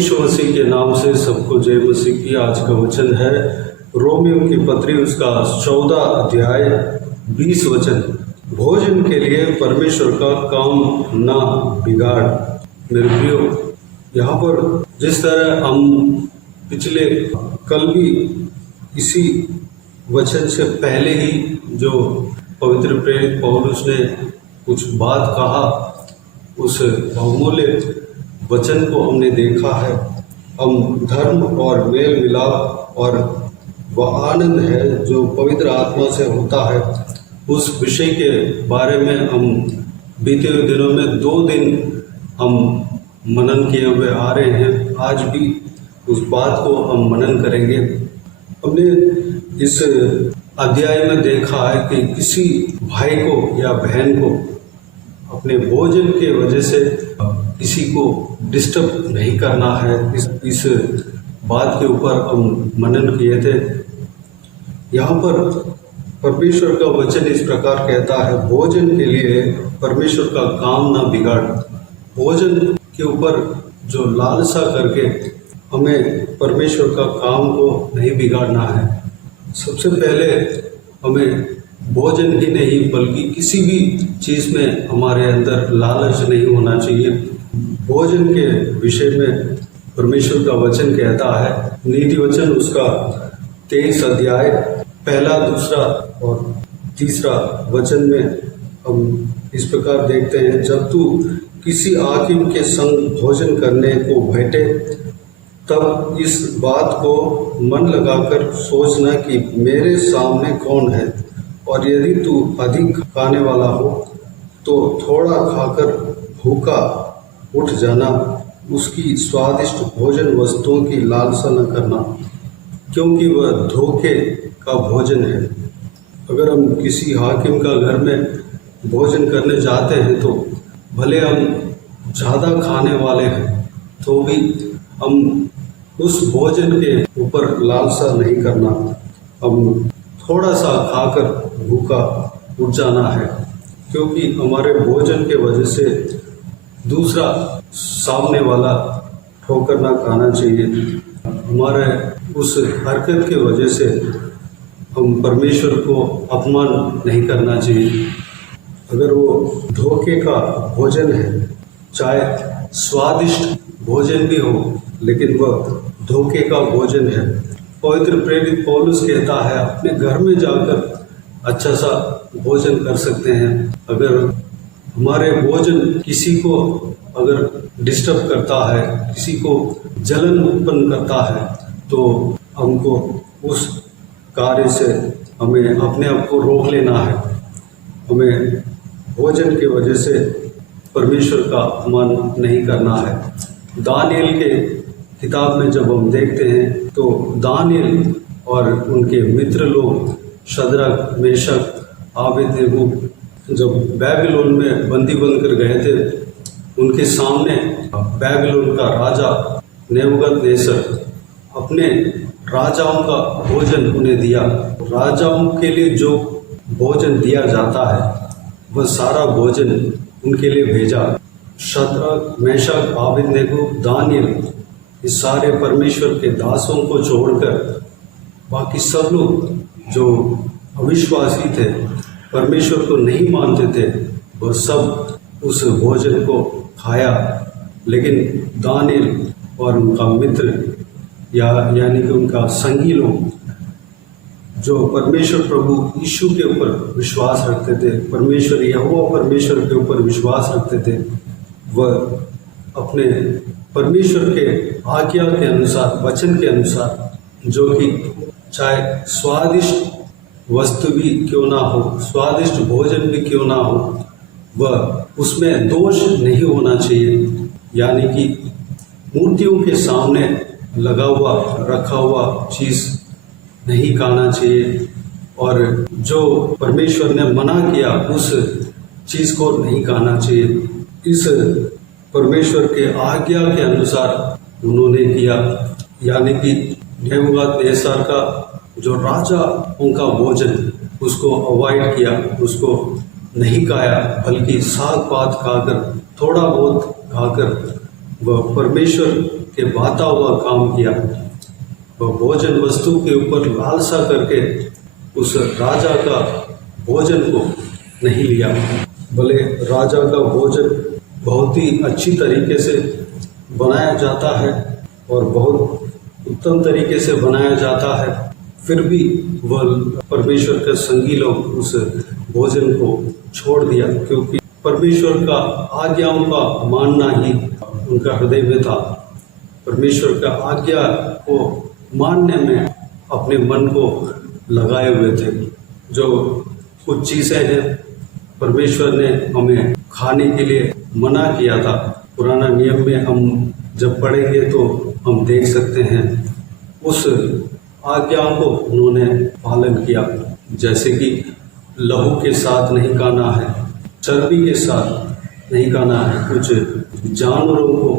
यीशु मसीह के नाम से सबको जय मसीह की। आज का वचन है रोमियो की पत्री उसका 14 अध्याय 20 वचन। भोजन के लिए परमेश्वर का काम ना बिगाड़। मेरे प्रियो, यहाँ पर जिस तरह हम पिछले कल भी इसी वचन से पहले ही जो पवित्र प्रेरित पौलुस ने कुछ बात कहा, उस बहुमूल्य वचन को हमने देखा है। हम धर्म और मेल मिलाप और वह आनंद है जो पवित्र आत्मा से होता है, उस विषय के बारे में हम बीते हुए दिनों में 2 दिन हम मनन किए हुए आ रहे हैं। आज भी उस बात को हम मनन करेंगे। हमने इस अध्याय में देखा है कि किसी भाई को या बहन को अपने भोजन के वजह से किसी को डिस्टर्ब नहीं करना है। इस बात के ऊपर हम मनन किए थे। यहाँ पर परमेश्वर का वचन इस प्रकार कहता है, भोजन के लिए परमेश्वर का काम ना बिगाड़। भोजन के ऊपर जो लालसा करके हमें परमेश्वर का काम को नहीं बिगाड़ना है। सबसे पहले हमें भोजन ही नहीं बल्कि किसी भी चीज़ में हमारे अंदर लालच नहीं होना चाहिए। भोजन के विषय में परमेश्वर का वचन कहता है, नीति वचन उसका 23 अध्याय 1, 2 और 3 वचन में हम इस प्रकार देखते हैं, जब तू किसी हाकिम के संग भोजन करने को बैठे तब इस बात को मन लगाकर सोचना कि मेरे सामने कौन है, और यदि तू अधिक खाने वाला हो तो थोड़ा खाकर भूखा उठ जाना। उसकी स्वादिष्ट भोजन वस्तुओं की लालसा न करना, क्योंकि वह धोखे का भोजन है। अगर हम किसी हाकिम का घर में भोजन करने जाते हैं तो भले हम ज़्यादा खाने वाले हैं तो भी हम उस भोजन के ऊपर लालसा नहीं करना। हम थोड़ा सा खाकर भूखा उठ जाना है, क्योंकि हमारे भोजन के वजह से दूसरा सामने वाला ठोकर ना खाना चाहिए। हमारे उस हरकत के वजह से हम परमेश्वर को अपमान नहीं करना चाहिए। अगर वो धोखे का भोजन है, चाहे स्वादिष्ट भोजन भी हो, लेकिन वह धोखे का भोजन है। पवित्र प्रेरित पौलुस कहता है, अपने घर में जाकर अच्छा सा भोजन कर सकते हैं। अगर हमारे भोजन किसी को अगर डिस्टर्ब करता है, किसी को जलन उत्पन्न करता है, तो हमको उस कार्य से हमें अपने आप को रोक लेना है। हमें भोजन के वजह से परमेश्वर का अपमान नहीं करना है। दानिएल के किताब में जब हम देखते हैं तो दानिएल और उनके मित्र लोग शद्रक, मेशक, आबेदनेगो जब बैबीलोन में बंदी बनकर गए थे, उनके सामने बैबीलोन का राजा नेबूकदनेस्सर अपने राजाओं का भोजन उन्हें दिया। राजाओं के लिए जो भोजन दिया जाता है वह सारा भोजन उनके लिए भेजा। शद्रक, मेशक, आबेदनेगो, दानिएल, इस सारे परमेश्वर के दासों को छोड़कर बाकी सब लोग जो अविश्वासी थे, परमेश्वर को नहीं मानते थे, वह सब उस भोजन को खाया। लेकिन दानिएल और उनका मित्र यानी कि उनका संगी लोग जो परमेश्वर प्रभु यीशु के ऊपर विश्वास रखते थे, परमेश्वर यहोवा परमेश्वर के ऊपर विश्वास रखते थे, वह अपने परमेश्वर के आज्ञा के अनुसार, वचन के अनुसार, जो कि चाहे स्वादिष्ट वस्तु भी क्यों ना हो, स्वादिष्ट भोजन भी क्यों ना हो, वह उसमें दोष नहीं होना चाहिए। यानी कि मूर्तियों के सामने लगा हुआ रखा हुआ चीज़ नहीं खाना चाहिए, और जो परमेश्वर ने मना किया उस चीज़ को नहीं खाना चाहिए। इस परमेश्वर के आज्ञा के अनुसार उन्होंने किया। यानी कि नेबूकदनेस्सर का जो राजा उनका भोजन, उसको अवॉइड किया, उसको नहीं खाया, बल्कि साग पात खाकर, थोड़ा बहुत खाकर वह परमेश्वर के बाता हुआ काम किया। वह भोजन वस्तु के ऊपर लालसा करके उस राजा का भोजन को नहीं लिया। भले राजा का भोजन बहुत ही अच्छी तरीके से बनाया जाता है और बहुत उत्तम तरीके से बनाया जाता है, फिर भी वह परमेश्वर के संगी लोग उस भोजन को छोड़ दिया, क्योंकि परमेश्वर का आज्ञाओं का मानना ही उनका हृदय में था। परमेश्वर का आज्ञा को मानने में अपने मन को लगाए हुए थे। जो कुछ चीज़ें हैं परमेश्वर ने हमें खाने के लिए मना किया था, पुराना नियम में हम जब पढ़ेंगे तो हम देख सकते हैं उस आज्ञाओं को उन्होंने पालन किया। जैसे कि लहू के साथ नहीं खाना है, चर्बी के साथ नहीं खाना है, कुछ जानवरों को,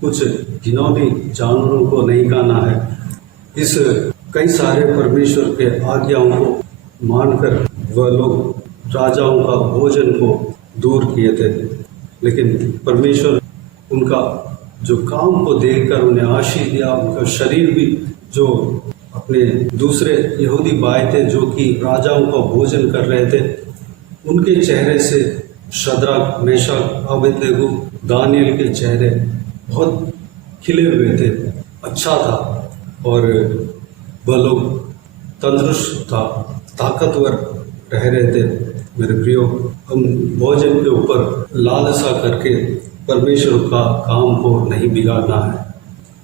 कुछ घिनौनी जानवरों को नहीं खाना है। इस कई सारे परमेश्वर के आज्ञाओं को मानकर वह लोग राजाओं का भोजन को दूर किए थे। लेकिन परमेश्वर उनका जो काम को देखकर उन्हें आशीष दिया। उनका शरीर भी, जो अपने दूसरे यहूदी भाई थे जो कि राजाओं का भोजन कर रहे थे, उनके चेहरे से शद्रक, मेशक, अबेदनगो, दानियल के चेहरे बहुत खिले हुए थे, अच्छा था और वह लोग तंदुरुस्त था, ताकतवर रह रहे थे। मेरे प्रियो, हम भोजन के ऊपर लालसा करके परमेश्वर का काम को नहीं बिगाड़ना है।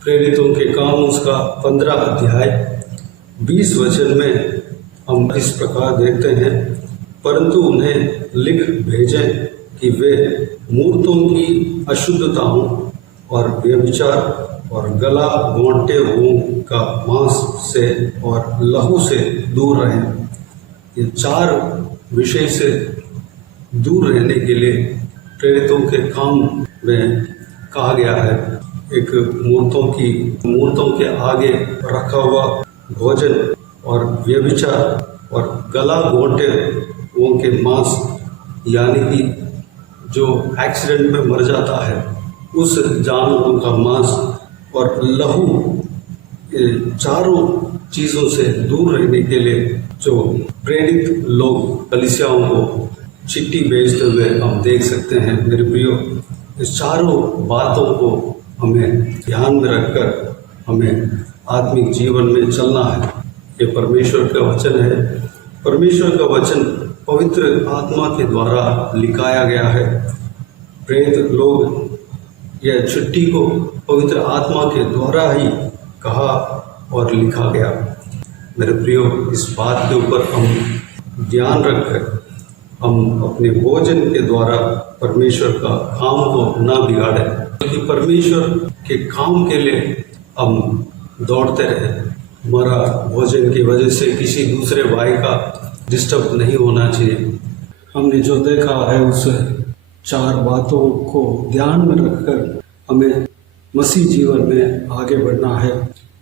प्रेरितों के काम उसका 15 अध्याय 20 वचन में हम इस प्रकार देखते हैं, परंतु उन्हें लिख भेजें कि वे मूर्तों की अशुद्धताओं और व्यभिचार और गला घोंटे हुओं का मांस से और लहू से दूर रहें। ये 4 विषय से दूर रहने के लिए प्रेरितों के काम में कहा गया है। एक मूर्तों के आगे रखा हुआ भोजन और व्यभिचार और गला घोंटे हुओं के मांस, यानी कि जो एक्सीडेंट में मर जाता है उस जानवरों का मांस और लहू, चारों चीज़ों से दूर रहने के लिए जो प्रेरित लोग कलीसियाओं को चिट्ठी भेजते हुए हम देख सकते हैं। मेरे प्रियो, इस चारों बातों को हमें ध्यान में रखकर हमें आत्मिक जीवन में चलना है। ये परमेश्वर का वचन है। परमेश्वर का वचन पवित्र आत्मा के द्वारा लिखाया गया है। प्रेरित लोग यह चिट्ठी को पवित्र आत्मा के द्वारा ही कहा और लिखा गया। मेरे प्रियो, इस बात के ऊपर हम ध्यान रखकर हम अपने भोजन के द्वारा परमेश्वर का काम को ना बिगाड़ें, क्योंकि परमेश्वर के काम के लिए हम दौड़ते रहे। हमारा भोजन की वजह से किसी दूसरे भाई का डिस्टर्ब नहीं होना चाहिए। हमने जो देखा है उस 4 बातों को ध्यान में रखकर हमें मसीह जीवन में आगे बढ़ना है।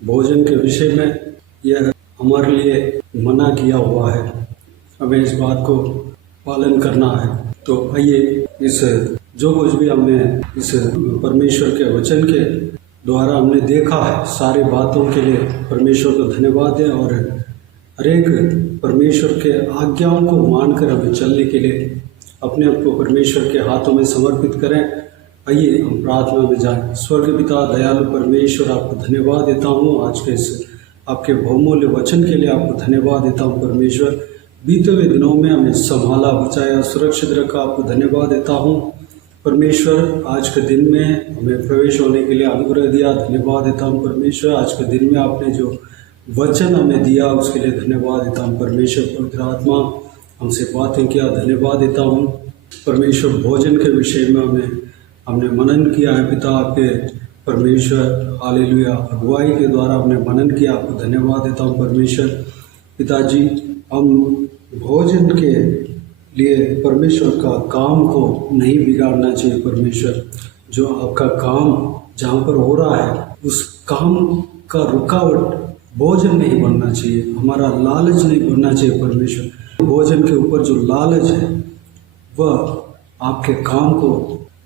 भोजन के विषय में यह हमारे लिए मना किया हुआ है, हमें इस बात को पालन करना है। तो आइए, इस जो कुछ भी हमने इस परमेश्वर के वचन के द्वारा हमने देखा है, सारी बातों के लिए परमेश्वर को धन्यवाद दें और हर एक परमेश्वर के आज्ञाओं को मानकर हमें चलने के लिए अपने आप को परमेश्वर के हाथों में समर्पित करें। आइए हम प्रार्थना में जाएं। स्वर्ग पिता, दयालु परमेश्वर, आपको धन्यवाद देता हूँ आज के इस आपके बहुमूल्य वचन के लिए। आपको धन्यवाद देता हूँ परमेश्वर, बीते हुए दिनों में हमें संभाला, बचाया, सुरक्षित रखा। आपको धन्यवाद देता हूँ परमेश्वर, आज के दिन में हमें प्रवेश होने के लिए अनुग्रह दिया। धन्यवाद देता हूँ परमेश्वर, आज के दिन में आपने जो वचन हमें दिया उसके लिए धन्यवाद देता हूँ परमेश्वर। पवित्र आत्मा हमसे बातें किया, धन्यवाद देता हूँ परमेश्वर। भोजन के विषय में हमने मनन किया है पिता, आपके परमेश्वर, हालेलुया, अगुवाई के द्वारा हमने मनन किया। आपको धन्यवाद देता हूँ परमेश्वर। पिताजी, हम भोजन के लिए परमेश्वर का काम को नहीं बिगाड़ना चाहिए परमेश्वर। जो आपका काम जहाँ पर हो रहा है उस काम का रुकावट भोजन नहीं बनना चाहिए, हमारा लालच नहीं बनना चाहिए परमेश्वर। भोजन के ऊपर जो लालच है वह आपके काम को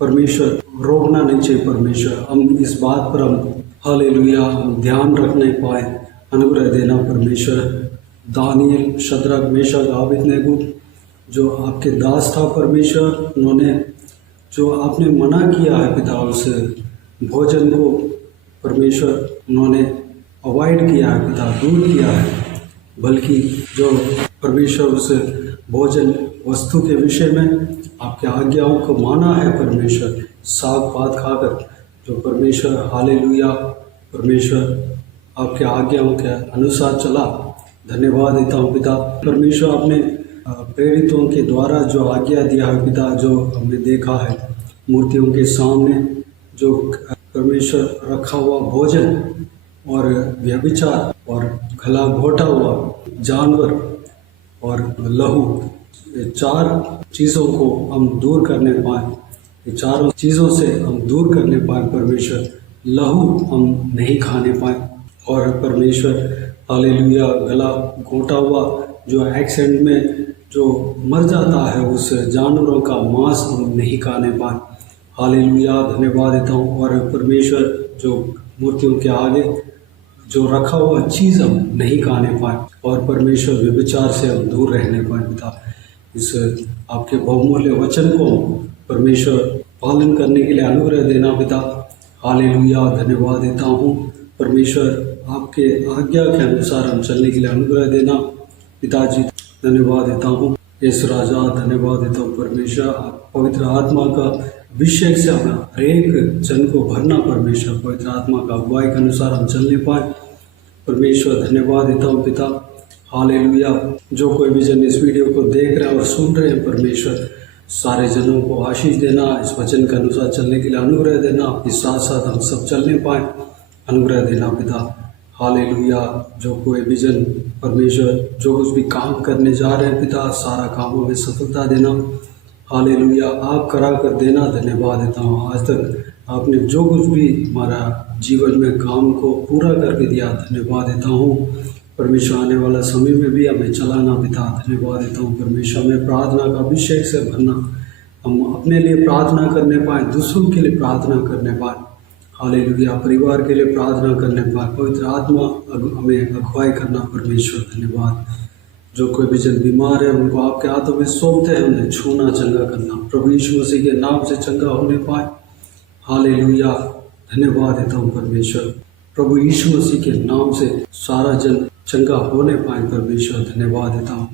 परमेश्वर रोकना नहीं चाहिए। परमेश्वर हम इस बात पर हम हालेलुया हम ध्यान रखने पाए, अनुग्रह देना परमेश्वर। दानियल, शद्रक, मेशक, अबेदनगो जो आपके दास था परमेश्वर, उन्होंने जो आपने मना किया है पिता उस भोजन को परमेश्वर उन्होंने अवॉइड किया है पिता, दूर किया है, बल्कि जो परमेश्वर उस भोजन वस्तु के विषय में आपके आज्ञाओं को माना है परमेश्वर, साग पात खाकर जो परमेश्वर हालेलुया परमेश्वर आपके आज्ञाओं के अनुसार चला। धन्यवाद देता हूँ पिता। परमेश्वर आपने प्रेरितों के द्वारा जो आज्ञा दिया है पिता, जो हमने देखा है मूर्तियों के सामने जो परमेश्वर रखा हुआ भोजन और व्यभिचार और गला घोटा हुआ जानवर और लहू, ये 4 चीज़ों को हम दूर करने पाए, ये 4 चीज़ों से हम दूर करने पाए परमेश्वर। लहू हम नहीं खाने पाए और परमेश्वर हालेलुया गला घोटा हुआ जो एक्सीडेंट में जो मर जाता है उस जानवरों का मांस हम नहीं खाने पाए। हालेलुया धन्यवाद देता हूँ। और परमेश्वर जो मूर्तियों के आगे जो रखा हुआ चीज़ हम नहीं खाने पाए और परमेश्वर व्यभिचार से हम दूर रहने पाए पिता। इस आपके बहुमूल्य वचन को परमेश्वर पालन करने के लिए अनुग्रह देना पिता। हालेलुया धन्यवाद देता हूँ परमेश्वर, आपके आज्ञा के अनुसार हम चलने के लिए अनुग्रह देना पिताजी। धन्यवाद देता हूँ यीशु राजा, धन्यवाद देता हूँ परमेश्वर, आप पवित्र आत्मा का अभिषेक से हमें हरेक जन को भरना परमेश्वर, पवित्र आत्मा का अगुवाई के अनुसार हम चलने पाए परमेश्वर। धन्यवाद देता हूँ पिता। हालेलुया, जो कोई भी जन इस वीडियो को देख रहे हैं और सुन रहे हैं परमेश्वर, सारे जनों को आशीष देना, इस वचन के अनुसार चलने के लिए अनुग्रह देना, आपके साथ साथ हम सब चलने पाए अनुग्रह देना पिता। हालेलुया, जो कोई भी जन परमेश्वर जो कुछ भी काम करने जा रहे हैं पिता, सारा कामों में सफलता देना। हालेलुया, आप करा कर देना। धन्यवाद देता हूँ, आज तक आपने जो कुछ भी हमारा जीवन में काम को पूरा करके दिया, धन्यवाद देता हूँ परमेश्वर। आने वाला समय में भी हमें चलाना पिता, धन्यवाद देता हूँ परमेश्वर। हमें प्रार्थना का अभिषेक से भरना, हम अपने लिए प्रार्थना करने पाए, दूसरों के लिए प्रार्थना करने पाए। हालेलुया, परिवार के लिए प्रार्थना करने पाए, पवित्र आत्मा हमें अगुवाई करना परमेश्वर। धन्यवाद। जो कोई भी जन बीमार है उनको आपके हाथों में सौंपते हैं, उन्हें छूना, चंगा करना, प्रभु यीशु मसीह के नाम से चंगा होने पाए। हालेलुया, धन्यवाद देता हूँ परमेश्वर, प्रभु यीशु मसीह के नाम से सारा जन चंगा होने पाए परमेश्वर। धन्यवाद देता हूँ।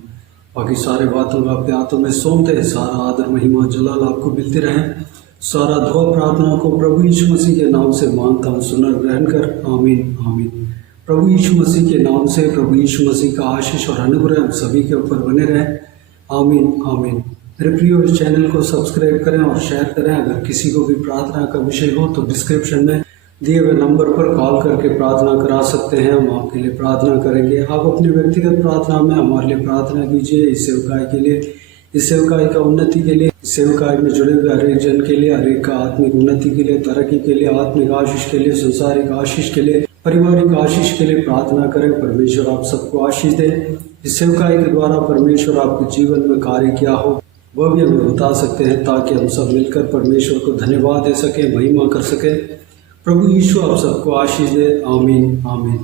बाकी सारे बातों को आपके हाथों में सौंपते हैं, सारा आदर महिमा जलाल आपको मिलते रहे। सारा दुआ प्रार्थना को प्रभु यीशु मसीह के नाम से मांगता हूँ, सुनर ग्रहण कर, आमीन आमीन। प्रभु यीशु मसीह के नाम से प्रभु यीशु मसीह का आशीष और अनुग्रह हम सभी के ऊपर बने रहे, आमीन आमीन। मेरे प्रियो, इस चैनल को सब्सक्राइब करें और शेयर करें। अगर किसी को भी प्रार्थना का विषय हो तो डिस्क्रिप्शन में दिए हुए नंबर पर कॉल करके प्रार्थना करा सकते हैं, हम आपके लिए प्रार्थना करेंगे। आप अपनी व्यक्तिगत प्रार्थना में हमारे लिए प्रार्थना कीजिए, इस सेवकाई के लिए, इस सेवकाई का उन्नति के लिए, इस सेवकाई में जुड़े हुए हरेक जन के लिए, हरेक का आत्मिक उन्नति के लिए, तरक्की के लिए, आत्मिक आशीष के लिए, संसारिक आशीष के लिए, पारिवारिक आशीष के लिए प्रार्थना करें। परमेश्वर आप सबको आशीष दे। इस सेवकाई के द्वारा परमेश्वर आपके जीवन में कार्य किया हो वह भी हमें बता सकते हैं, ताकि हम सब मिलकर परमेश्वर को धन्यवाद दे सकें, महिमा कर सकें। प्रभु यीशु आप सबको आशीष दे, आमीन आमीन।